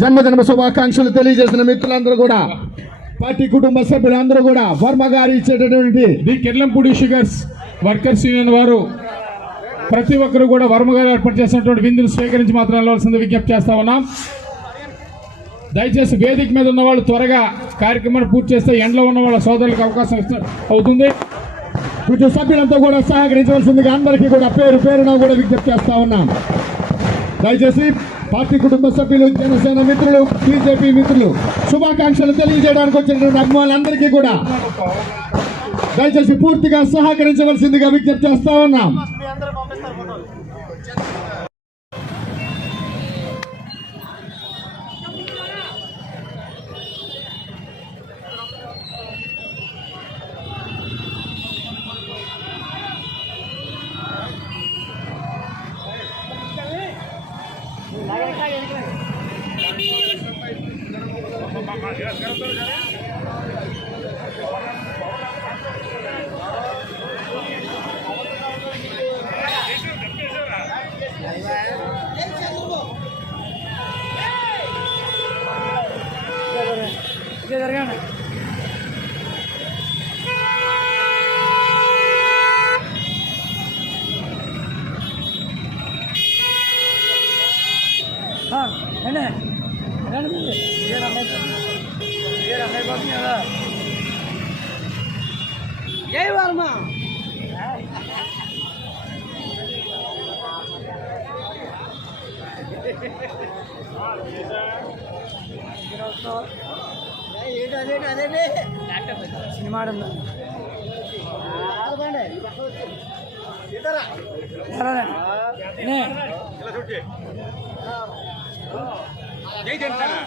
జన్మదిన శుభాకాంక్షలు తెలియజేసిన మిత్రులందరూ కూడా, పార్టీ కుటుంబ సభ్యులందరూ కూడా వర్మ గారు ఇచ్చేటటువంటి the Kirlampudi sugars workers union వారు ప్రతి ఒక్కరు కూడా వర్మ గారు ఏర్పాటు చేసినటువంటి విందును స్వీకరించి మాత్రం వెళ్ళవలసింది విజ్ఞప్తి చేస్తా ఉన్నాం. దయచేసి వేదిక మీద ఉన్న వాళ్ళు త్వరగా కార్యక్రమాన్ని పూర్తి చేస్తే ఎండలో ఉన్న వాళ్ళ సోదరులకు అవకాశం అవుతుంది. కొంచెం సభ్యులంతా కూడా సహకరించవలసిందిగా అందరికీ కూడా పేరు పేరున కూడా విజ్ఞప్తి చేస్తా ఉన్నాం. దయచేసి పార్టీ కుటుంబ సభ్యులు, జనసేన మిత్రులు, బీజేపీ మిత్రులు శుభాకాంక్షలు తెలియజేయడానికి వచ్చినటువంటి అభిమానులందరికీ కూడా దయచేసి పూర్తిగా సహకరించవలసిందిగా విజ్ఞప్తి చేస్తా ఉన్నాం. जय वर्मा सिनेमा जय जनसेना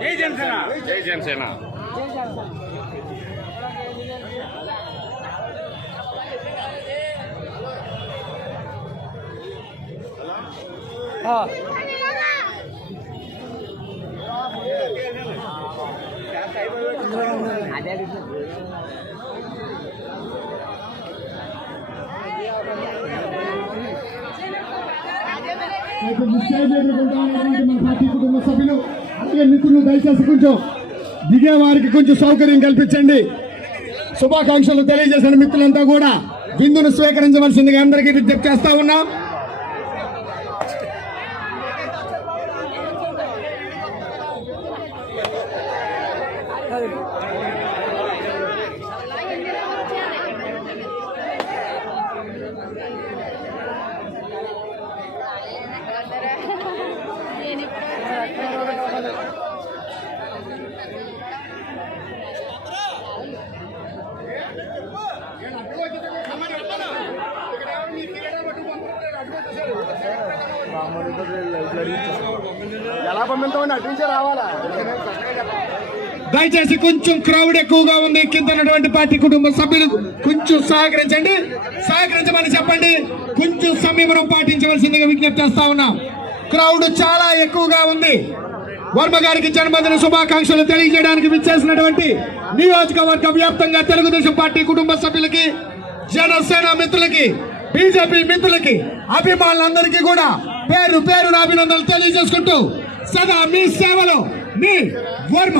जय जनसेना जय जनसेना हाँ మన పార్టీ కుటుంబ సభ్యులు అలాగే మిత్రులు దయచేసి కొంచెం దిగే వారికి కొంచెం సౌకర్యం కల్పించండి. శుభాకాంక్షలు తెలియజేసిన మిత్రులంతా కూడా విందును స్వీకరించవలసిందిగా అందరికీ విజ్ఞప్తి చేస్తా ఉన్నాం. దయచేసి కొంచెం క్రౌడ్ ఎక్కువగా ఉంది. కింద ఉన్నటువంటి పార్టీ కుటుంబ సభ్యులు కొంచెం సహకరించమని చెప్పండి. కొంచెం సంయమనం పాటించవలసిందిగా విజ్ఞప్తి చేస్తా ఉన్నాం. క్రౌడ్ చాలా ఎక్కువగా ఉంది. వర్మ గారికి జన్మదిన శుభాకాంక్షలు తెలియజేయడానికి విచ్చేసినటువంటి నియోజకవర్గ వ్యాప్తంగా తెలుగుదేశం పార్టీ కుటుంబ సభ్యులకి, జనసేన మిత్రులకి, బీజేపీ మిత్రులకి, అభిమానులందరికీ కూడా పేరు పేరున అభినందనలు తెలియజేసుకుంటూ సదా మీ సేవలో మీ వర్మ.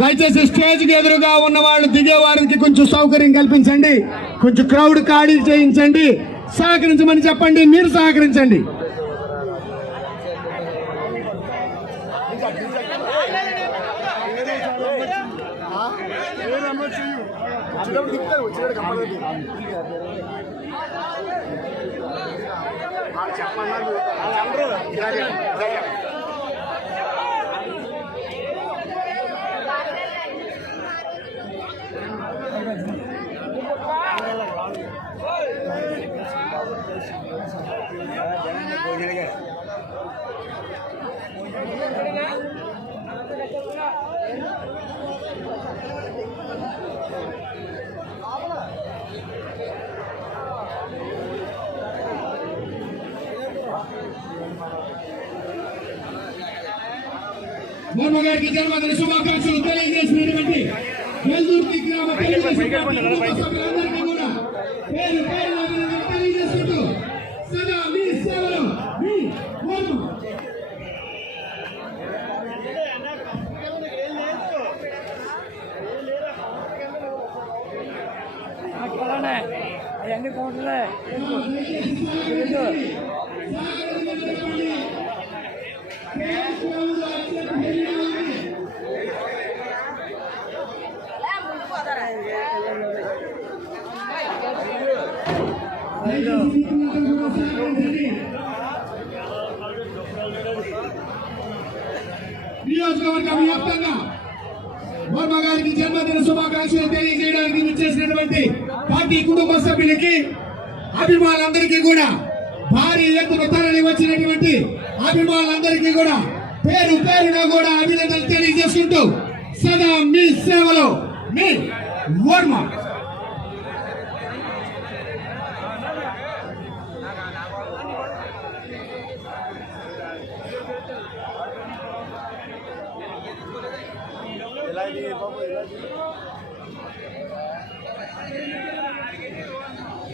దయచేసి స్టేజ్ కి ఎదురుగా ఉన్న వాళ్ళు దిగే వారికి కొంచెం సౌకర్యం కల్పించండి. కొంచెం క్రౌడ్ ఖాళీ చేయించండి. సహకరించమని చెప్పండి. మీరు సహకరించండి. వర్మ గారికి జన్మదిన శుభాకాంక్షలు తెలియజేసినటువంటి వెల్దుర్తి గ్రామ తెలుగుదేశం పార్టీ సభ్యులందరికీ కూడా పేరు కౌంటర్లోనే అవన్నీ కౌంటర్లే నియోజకవర్గ వ్యాప్తంగా వర్మ గారికి జన్మదిన శుభాకాంక్షలు తెలియజేయడానికి విచ్చేసినటువంటి పార్టీ కుటుంబ సభ్యులకి అభిమానులందరికీ కూడా భారీ ఎత్తున తరలి వచ్చినటువంటి అభిమానులందరికీ కూడా పేరు పేరున కూడా అభినందనలు తెలియజేసుకుంటూ సదా మీ సేవలో మీ వర్మ.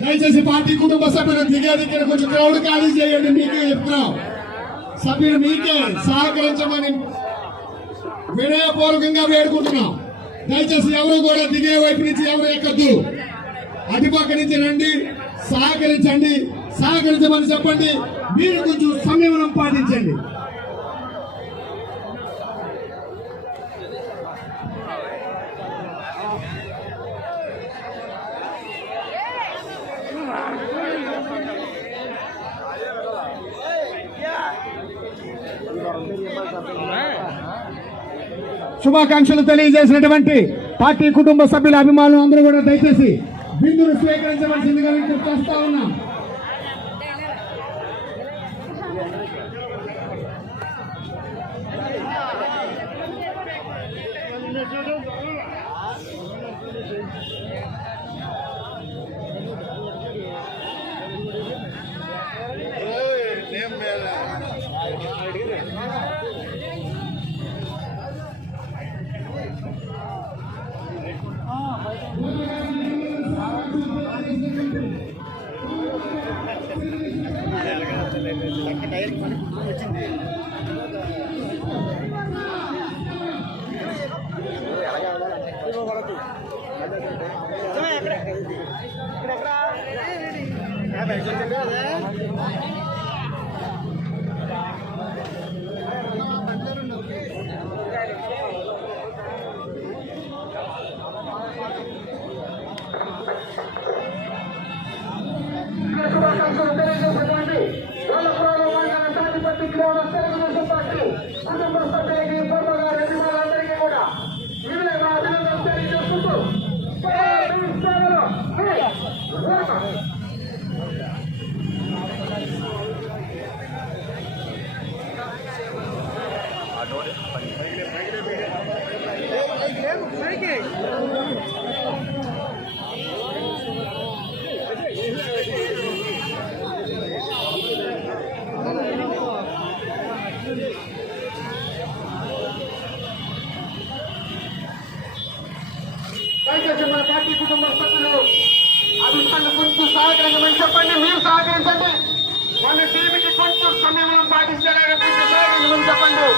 దయచేసి పార్టీ కుటుంబ సభ్యులు దిగేదిక్కడ కొంచెం క్రౌడ్ ఖాళీ చేయండి. మీకే చెప్తున్నాం, సభ్యులు మీకే సహకరించమని వినయపూర్వకంగా వేడుకుంటున్నాం. దయచేసి ఎవరు కూడా దిగే వైపు నుంచి ఎవరు ఎక్కద్దు, అటుపక్క నుంచి రండి, సహకరించండి. సహకరించమని చెప్పండి. మీరు కొంచెం సంయమనం పాటించండి. శుభాకాంక్షలు తెలియజేసినటువంటి పార్టీ కుటుంబ సభ్యుల అభిమానులు అందరూ కూడా దయచేసి బిందును స్వీకరించవలసిందిగా విజ్ఞప్తి చేస్తా ఉన్నాం. దయచేసి మన పార్టీ కుటుంబ సభ్యులు అభిమానులు కొంచెం సహకరించమని చెప్పండి. మీరు సహకరించండి. మన టీవీకి కొంచెం సమయం పాటించడానికి కొంచెం సహకరించమని చెప్పండి.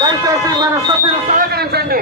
దయచేసి మన సభ్యులు సహకరించండి.